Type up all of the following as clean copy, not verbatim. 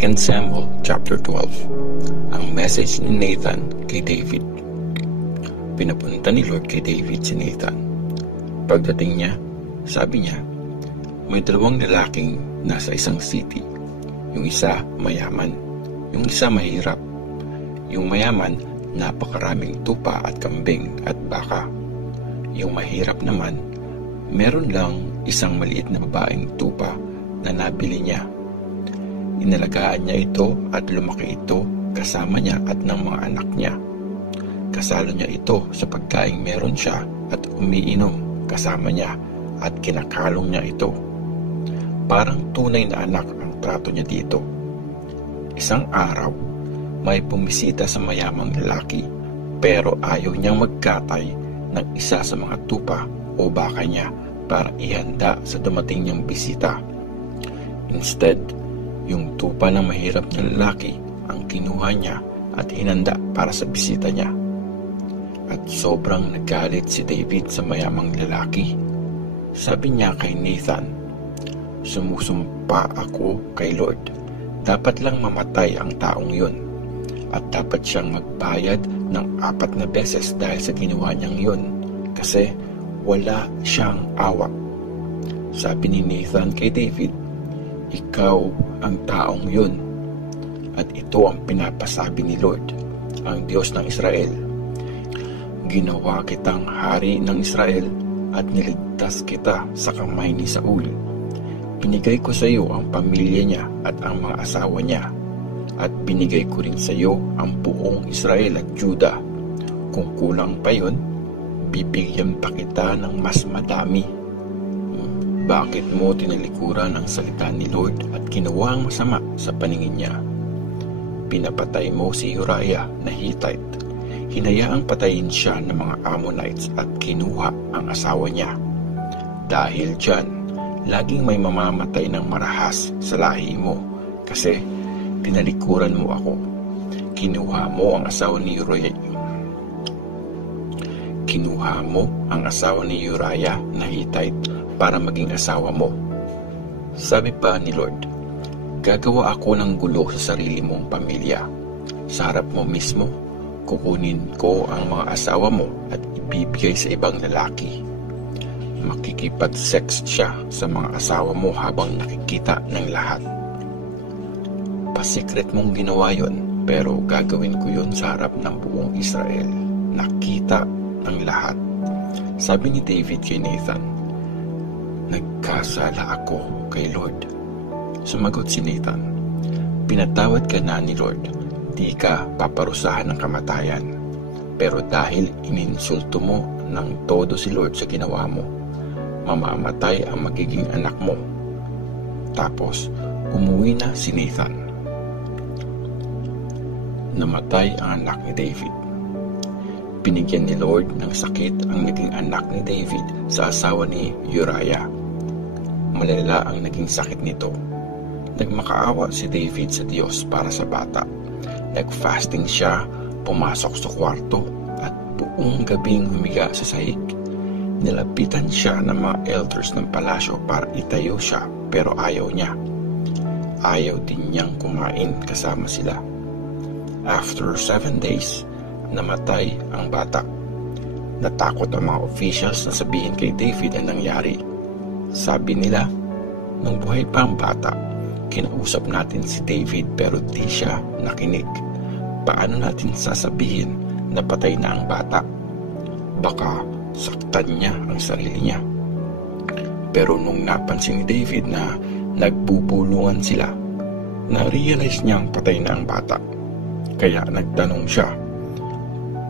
2 Samuel chapter 12. Ang message ni Nathan kay David. Pinapunta ni Lord kay David si Nathan. Pagdating niya, sabi niya, may dalawang lalaking nasa isang city. Yung isa mayaman, yung isa mahirap. Yung mayaman, napakaraming tupa at kambing at baka. Yung mahirap naman, meron lang isang maliit na babaeng tupa na nabili niya. Inalagaan niya ito at lumaki ito kasama niya at ng mga anak niya. Kasalo niya ito sa pagkaing meron siya at umiinom kasama niya at kinakalong niya ito. Parang tunay na anak ang trato niya dito. Isang araw, may bumisita sa mayamang lalaki pero ayaw niyang magkatay ng isa sa mga tupa o baka niya para ihanda sa dumating niyang bisita. Instead, yung tupa ng mahirap na lalaki ang kinuha niya at hinanda para sa bisita niya. At sobrang nagalit si David sa mayamang lalaki. Sabi niya kay Nathan, "Sumusumpa ako kay Lord. Dapat lang mamatay ang taong yun. At dapat siyang magbayad ng 4 na beses dahil sa ginawa niyang yun. Kasi wala siyang awa." Sabi ni Nathan kay David, "Ikaw ang taong yun. At ito ang pinapasabi ni Lord, ang Diyos ng Israel. Ginawa kitang hari ng Israel at niligtas kita sa kamay ni Saul. Binigay ko sa iyo ang pamilya niya at ang mga asawa niya. At binigay ko rin sa iyo ang buong Israel at Juda. Kung kulang pa yun, bibigyan pa kita ng mas madami. Bakit mo tinalikuran ang salita ni Lord at ginawa ang masama sa paningin niya? Pinapatay mo si Uriah na Hittite. Hinayaang patayin siya ng mga Ammonites at kinuha ang asawa niya. Dahil dyan, laging may mamamatay ng marahas sa lahi mo kasi tinalikuran mo ako. Kinuha mo ang asawa ni Uriah na Hittite para maging asawa mo." Sabi pa ni Lord, "Gagawa ako ng gulo sa sarili mong pamilya. Sa harap mo mismo, kukunin ko ang mga asawa mo at ibibigay sa ibang lalaki. Makikipag-sex siya sa mga asawa mo habang nakikita ng lahat. Pasikret mong ginawa yon, pero gagawin ko yon sa harap ng buong Israel. Nakita ng lahat." Sabi ni David kay Nathan, "Nagkasala ako kay Lord." Sumagot si Nathan, "Pinatawad ka na ni Lord. Di ka paparusahan ng kamatayan. Pero dahil ininsulto mo ng todo si Lord sa ginawa mo, mamamatay ang magiging anak mo." Tapos, umuwi na si Nathan. Namatay ang anak ni David. Binigyan ni Lord ng sakit ang naging anak ni David sa asawa ni Uriah. Malala ang naging sakit nito. Nagmakaawa si David sa Diyos para sa bata. Nag-fasting siya, pumasok sa kwarto at buong gabing humiga sa sahig. Nilapitan siya ng mga elders ng palasyo para itayo siya pero ayaw niya. Ayaw din niyang kumain kasama sila. After 7 days, namatay ang bata. Natakot ang mga officials na sabihin kay David ang nangyari. Sabi nila, nung buhay pa ang bata, kinausap natin si David pero di siya nakinig. Paano natin sasabihin na patay na ang bata? Baka saktan niya ang sarili niya. Pero nung napansin ni David na nagbubulungan sila, na-realize niyang patay na ang bata. Kaya nagtanong siya,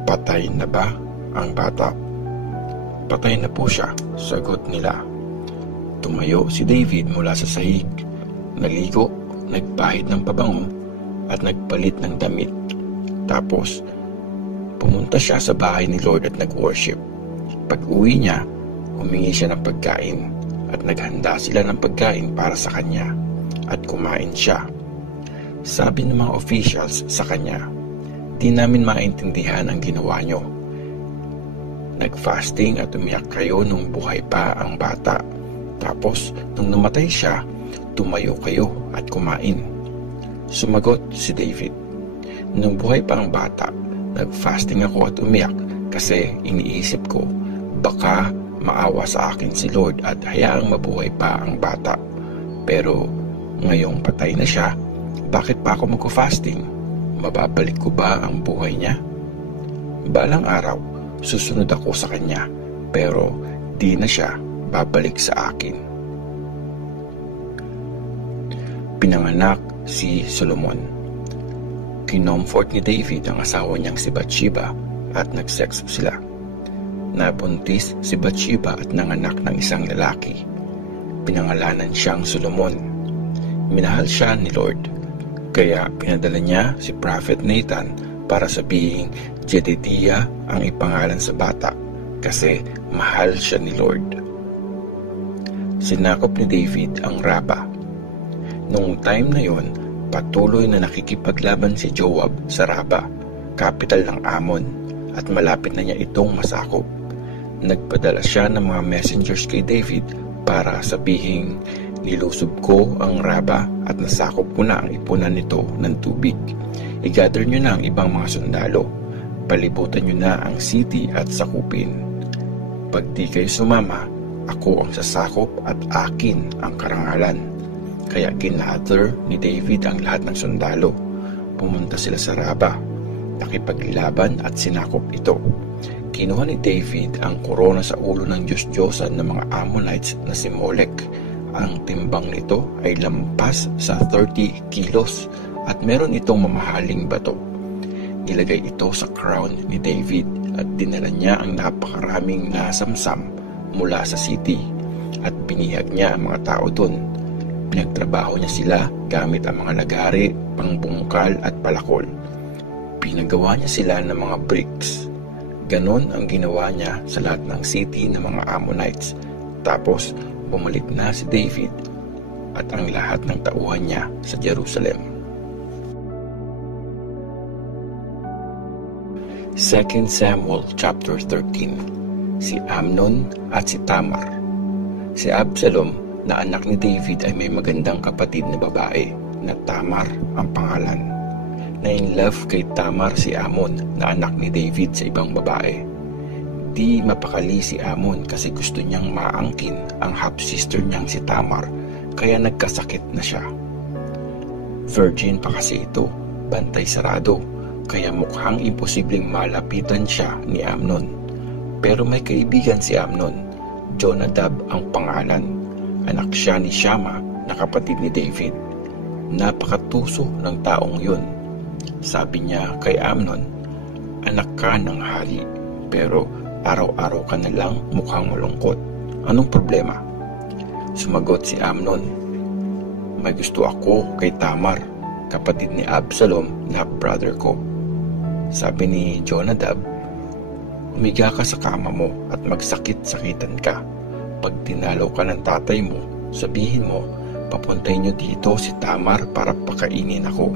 "Patay na ba ang bata?" "Patay na po siya," sagot nila. Tumayo si David mula sa sahig, naligo, nagpahid ng pabango at nagpalit ng damit. Tapos, pumunta siya sa bahay ni Lord at nag-worship. Pag-uwi niya, humingi siya ng pagkain at naghanda sila ng pagkain para sa kanya at kumain siya. Sabi ng mga officials sa kanya, "Di namin maintindihan ang ginawa niyo. Nag-fasting at umiyak kayo nung buhay pa ang bata. Tapos, nung namatay siya, tumayo kayo at kumain. Sumagot si David, "Nung buhay pa ang bata, nag-fasting ako at umiyak kasi iniisip ko, baka maawa sa akin si Lord at hayaang mabuhay pa ang bata. Pero ngayong patay na siya, bakit pa ako mag-fasting? Mababalik ko ba ang buhay niya? Balang araw, susunod ako sa kanya, pero di na siya babalik sa akin." Pinanganak si Solomon. Kinomfort ni David ang asawa niyang si Bathsheba at nagsekso sila. Nabuntis si Bathsheba at nanganak ng isang lalaki. Pinangalanan siyang Solomon. Minahal siya ni Lord, kaya pinadala niya si Prophet Nathan para sabihing Jedidiah ang ipangalan sa bata kasi mahal siya ni Lord. Sinakop ni David ang Raba. Noong time na yon, patuloy na nakikipaglaban si Joab sa Raba, capital ng Ammon, at malapit na niya itong masakop. Nagpadala siya ng mga messengers kay David para sabihing, "Nilusob ko ang Raba at nasakop ko na ang ipunan nito ng tubig. I-gather nyo na ang ibang mga sundalo. Palibutan nyo na ang city at sakupin. Pag di kayo sumama, ako ang sasakop at akin ang karangalan." Kaya ginather ni David ang lahat ng sundalo. Pumunta sila sa Raba, nakipaglaban at sinakop ito. Kinuha ni David ang korona sa ulo ng Diyos-Diyosan ng mga Ammonites na si Molech. Ang timbang nito ay lampas sa 30 kilos at meron itong mamahaling bato. Nilagay ito sa crown ni David at dinala niya ang napakaraming nasamsam mula sa city at binihag niya ang mga tao doon. Pinagtrabaho niya sila gamit ang mga lagari, pangbungkal at palakol. Pinagawa niya sila ng mga bricks. Ganon ang ginawa niya sa lahat ng city ng mga Ammonites. Tapos bumalik na si David at ang lahat ng tauhan niya sa Jerusalem. 2 Samuel chapter 13. Si Amnon at si Tamar. Si Absalom na anak ni David ay may magandang kapatid na babae na Tamar ang pangalan. Na-in-love kay Tamar si Amnon na anak ni David sa ibang babae. Di mapakali si Amnon kasi gusto niyang maangkin ang half-sister niyang si Tamar, kaya nagkasakit na siya. Virgin pa kasi ito, bantay sarado, kaya mukhang imposibleng malapitan siya ni Amnon. Pero may kaibigan si Amnon, Jonadab ang pangalan. Anak siya ni Shama na kapatid ni David. Napakatuso ng taong yun. Sabi niya kay Amnon, "Anak ka ng hari, pero araw-araw ka na lang mukhang malungkot. Anong problema?" Sumagot si Amnon, "May gusto ako kay Tamar, kapatid ni Absalom na brother ko." Sabi ni Jonadab, "Humiga ka sa kama mo at magsakit-sakitan ka. Pag tinalo ka ng tatay mo, sabihin mo, papuntay niyo dito si Tamar para pakainin ako.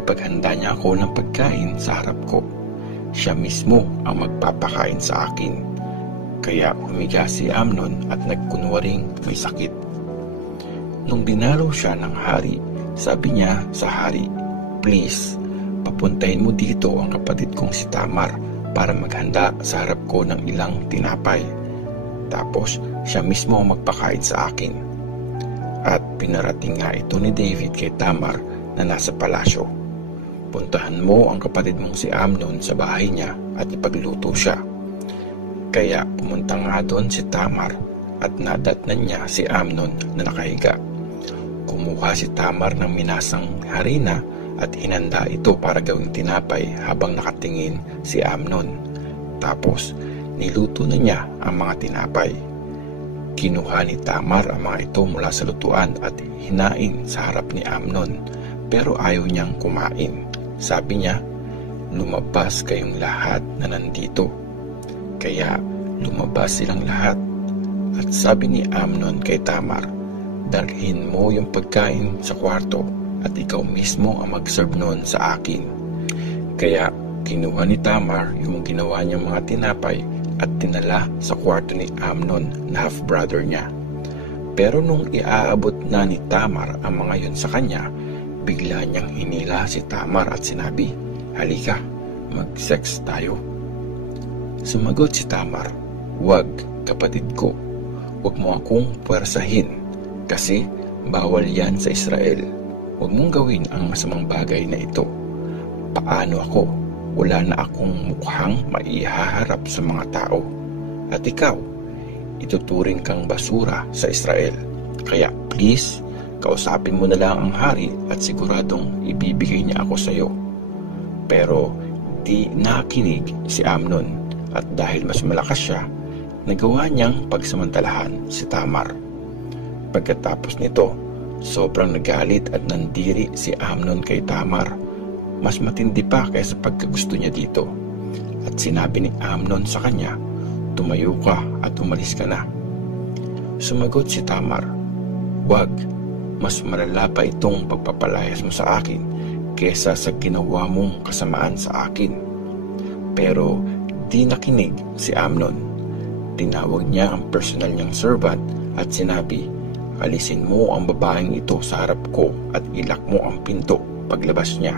Ipaghanda niya ako ng pagkain sa harap ko. Siya mismo ang magpapakain sa akin." Kaya humiga si Amnon at nagkunwaring may sakit. Nung dinalo siya ng hari, sabi niya sa hari, "Please, papuntahin mo dito ang kapatid kong si Tamar para maghanda sa harap ko ng ilang tinapay. Tapos siya mismo ang magpakain sa akin." At pinarating nga ito ni David kay Tamar na nasa palasyo. "Puntahan mo ang kapatid mong si Amnon sa bahay niya at ipagluto siya." Kaya pumunta nga doon si Tamar at nadatnan niya si Amnon na nakahiga. Kumuha si Tamar ng minasang harina at hinanda ito para gawing tinapay habang nakatingin si Amnon. Tapos niluto na niya ang mga tinapay. Kinuha ni Tamar ang mga ito mula sa lutuan at hinain sa harap ni Amnon, pero ayaw niyang kumain. Sabi niya, "Lumabas kayong lahat na nandito." Kaya lumabas silang lahat. At sabi ni Amnon kay Tamar, "Dalhin mo yung pagkain sa kwarto at ikaw mismo ang mag-serve noon sa akin." Kaya kinuha ni Tamar yung ginawa niyang mga tinapay at tinala sa kwarto ni Amnon na half-brother niya. Pero nung iaabot na ni Tamar ang mga yun sa kanya, bigla niyang hinila si Tamar at sinabi, "Halika, mag-sex tayo." Sumagot si Tamar, "Wag, kapatid ko. Huwag mo akong puwersahin kasi bawal yan sa Israel. Huwag mong gawin ang masamang bagay na ito. Paano ako? Wala na akong mukhang maihaharap sa mga tao. At ikaw, ituturing kang basura sa Israel. Kaya please, kausapin mo na lang ang hari at siguradong ibibigay niya ako sa iyo." Pero di nakinig si Amnon at dahil mas malakas siya, nagawa niyang pagsamantalahan si Tamar. Pagkatapos nito, sobrang nagalit at nandiri si Amnon kay Tamar. Mas matindi pa kaysa pagkagusto niya dito. At sinabi ni Amnon sa kanya, "Tumayo ka at umalis ka na." Sumagot si Tamar, "Wag, mas malala pa itong pagpapalayas mo sa akin kesa sa ginawa mong kasamaan sa akin." Pero di nakinig si Amnon. Tinawag niya ang personal niyang servant at sinabi, "Alisin mo ang babaeng ito sa harap ko at ilak mo ang pinto paglabas niya."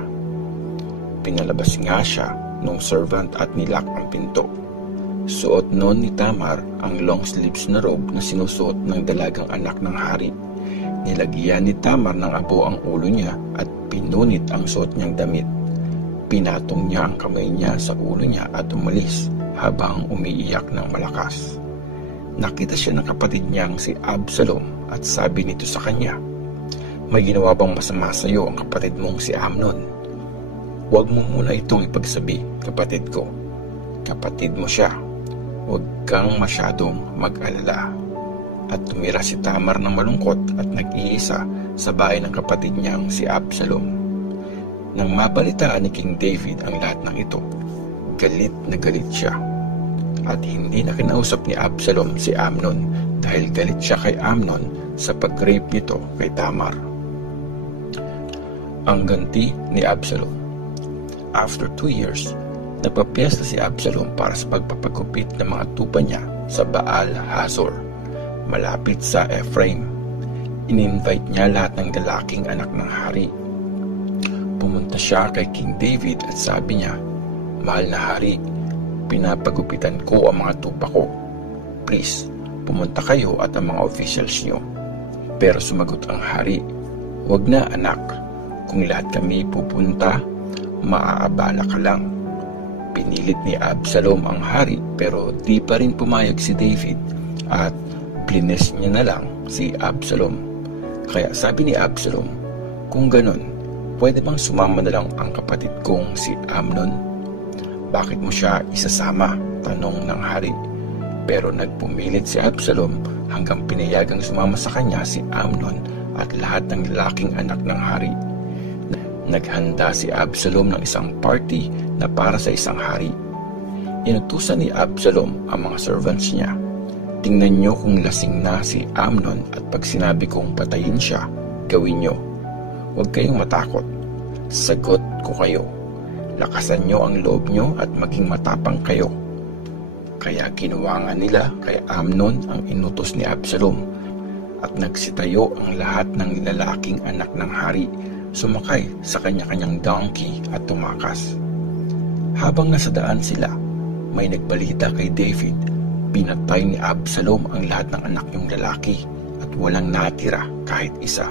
Pinalabas nga siya nung servant at nilak ang pinto. Suot noon ni Tamar ang long sleeves na robe na sinusuot ng dalagang anak ng hari. Nilagyan ni Tamar ng abo ang ulo niya at pinunit ang suot niyang damit. Pinatong niya ang kamay niya sa ulo niya at umalis habang umiiyak ng malakas. Nakita siya ng kapatid niyang si Absalom at sabi nito sa kanya, "May ginawa bang masama sa iyo ang kapatid mong si Amnon? Huwag mo muna itong ipagsabi, kapatid ko. Kapatid mo siya. Huwag kang masyadong mag-alala." At tumira si Tamar ng malungkot at nag-iisa sa bahay ng kapatid niyang si Absalom. Nang mabalitaan ni King David ang lahat ng ito, galit na galit siya. At hindi na kinausap ni Absalom si Amnon dahil galit siya kay Amnon sa pag-rape nito kay Tamar. Ang ganti ni Absalom. After 2 years, nagpapiesta si Absalom para sa pagpapagupit ng mga tupa niya sa Baal Hazor, malapit sa Ephraim. In-invite niya lahat ng lalaking anak ng hari. Pumunta siya kay King David at sabi niya, "Mahal na hari, pinapagupitan ko ang mga tupa ko. Please, pumunta kayo at ang mga officials niyo." Pero sumagot ang hari, "Wag na anak, kung lahat kami pupunta, maaabala ka lang." Pinilit ni Absalom ang hari pero di pa rin pumayag si David at blines niya na lang si Absalom. Kaya sabi ni Absalom, "Kung ganun, pwede bang sumama na lang ang kapatid kong si Amnon?" "Bakit mo siya isasama?" tanong ng hari. Pero nagpumilit si Absalom hanggang pinayagang sumama sa kanya si Amnon at lahat ng lalaking anak ng hari. Naghanda si Absalom ng isang party na para sa isang hari. Inutusan ni Absalom ang mga servants niya, "Tingnan niyo kung lasing na si Amnon at pag sinabi kong patayin siya, gawin niyo. Huwag kayong matakot. Sagot ko kayo. Lakasan niyo ang loob niyo at maging matapang kayo." Kaya ginawa nga nila kay Amnon ang inutos ni Absalom at nagsitayo ang lahat ng lalaking anak ng hari, sumakay sa kanya-kanyang donkey at tumakas. Habang nasa daan sila, may nagbalita kay David, pinatay ni Absalom ang lahat ng anak niyong lalaki at walang natira kahit isa.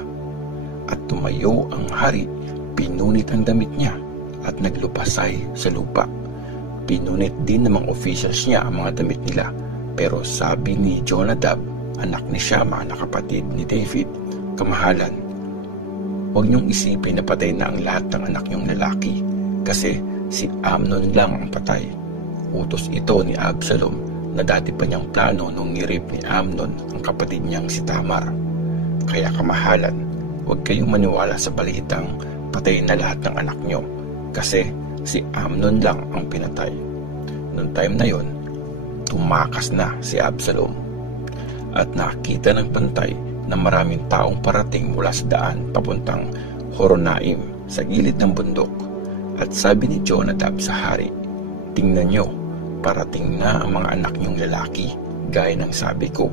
At tumayo ang hari, pinunit ang damit niya at naglupasay sa lupa. Pinunit din ng mga officials niya ang mga damit nila, pero sabi ni Jonadab, anak ni Shama na kapatid ni David, "Kamahalan, huwag niyong isipin na patay na ang lahat ng anak niyong lalaki kasi si Amnon lang ang patay. Utos ito ni Absalom na dati pa niyang plano nung nirape ni Amnon ang kapatid niyang si Tamar. Kaya kamahalan, huwag kayong maniwala sa balitang patay na lahat ng anak niyo kasi si Amnon lang ang pinatay." Noong time na yon, tumakas na si Absalom at nakita ng pantay na maraming taong parating mula sa daan papuntang Horonaim sa gilid ng bundok. At sabi ni Jonadab sa hari, "Tingnan nyo, parating na ang mga anak niyong lalaki, gaya ng sabi ko."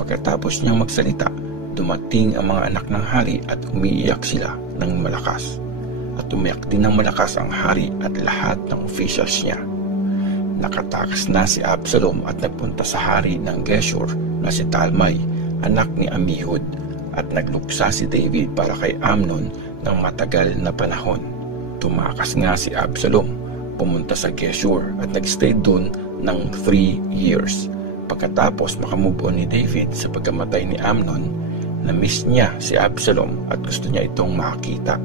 Pagkatapos niyang magsalita, dumating ang mga anak ng hari at umiiyak sila ng malakas. At umiyak din ng malakas ang hari at lahat ng officials niya. Nakatakas na si Absalom at nagpunta sa hari ng Geshur na si Talmai, anak ni Amihud, at nagluksa si David para kay Amnon ng matagal na panahon. Tumakas nga si Absalom, pumunta sa Geshur at nagstay doon ng 3 years. Pagkatapos makamove on ni David sa pagkamatay ni Amnon, na-miss niya si Absalom at gusto niya itong makita.